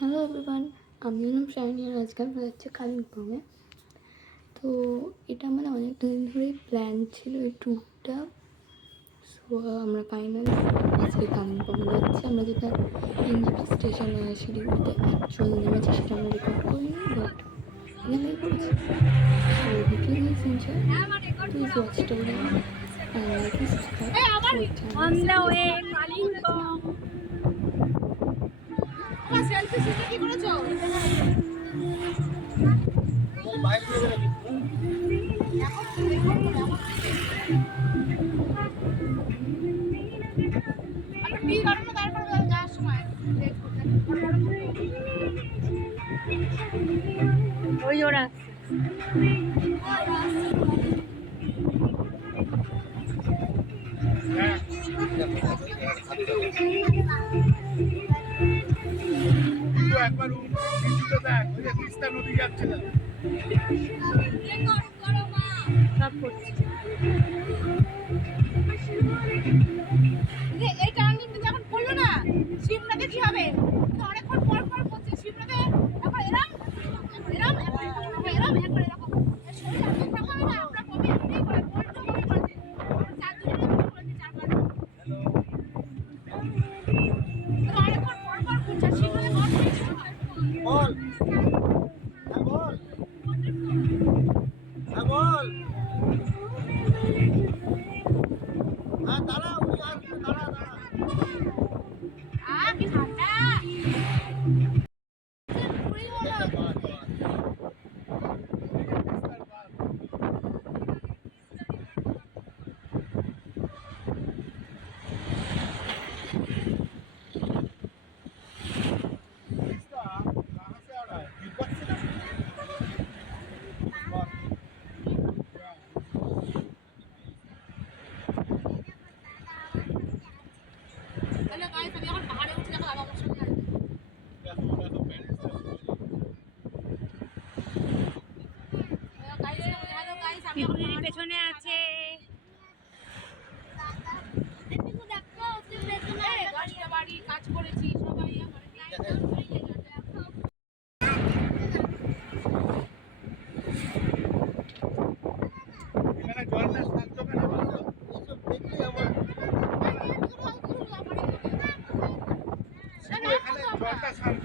Hello everyone, আমি হলাম shiny আর আজকে আমরা যাচ্ছি কালিম্পংয়ে। তো এটা আমাদের অনেক দিন ধরেই প্ল্যান ছিল এই ট্যুরটা। সো আমরা ফাইনালি আজকে কালিম্পংয়ে যাচ্ছি। আমরা যেটা এনজেপি স্টেশনে শিলিগুড়িতে অ্যাকচুয়ালি নেমেছি সেটা আমরা রেকর্ড করিনি, বাট এখানেই করেছি। So video guys enjoy, please watch till then and like and subscribe to our channel. On the way Kalimpong. তোমার সেলফি শুটে কি করেছো? বাইক নিয়ে যাবে আমরা টি গার্ডেনে তারপর যাওয়ার সময় ওই ওরা একবার তিস্তা নদী যাচ্ছিল সব করছে। এই টার্নিংটা যখন করলো না শিবনাতে কি হবে, অনেকক্ষণ পর পর করছে শিবনাতে। এখন এরম এরম এরম একবার এরকম শরীর এত চাপা হয় না, আমরা কমে এমনি করে বলতে মনে করছে চার দিনের করেছে চারবার। অনেকক্ষণ পর পর করছে শিবনাতে বল বল বল হ্যাঁ দাঁড়া দাঁড়া কি ঠান্ডা পেছনে আছে বাড়ি কাজ করেছি সবাই জলটা শান্ত এখানে জলটা শান্ত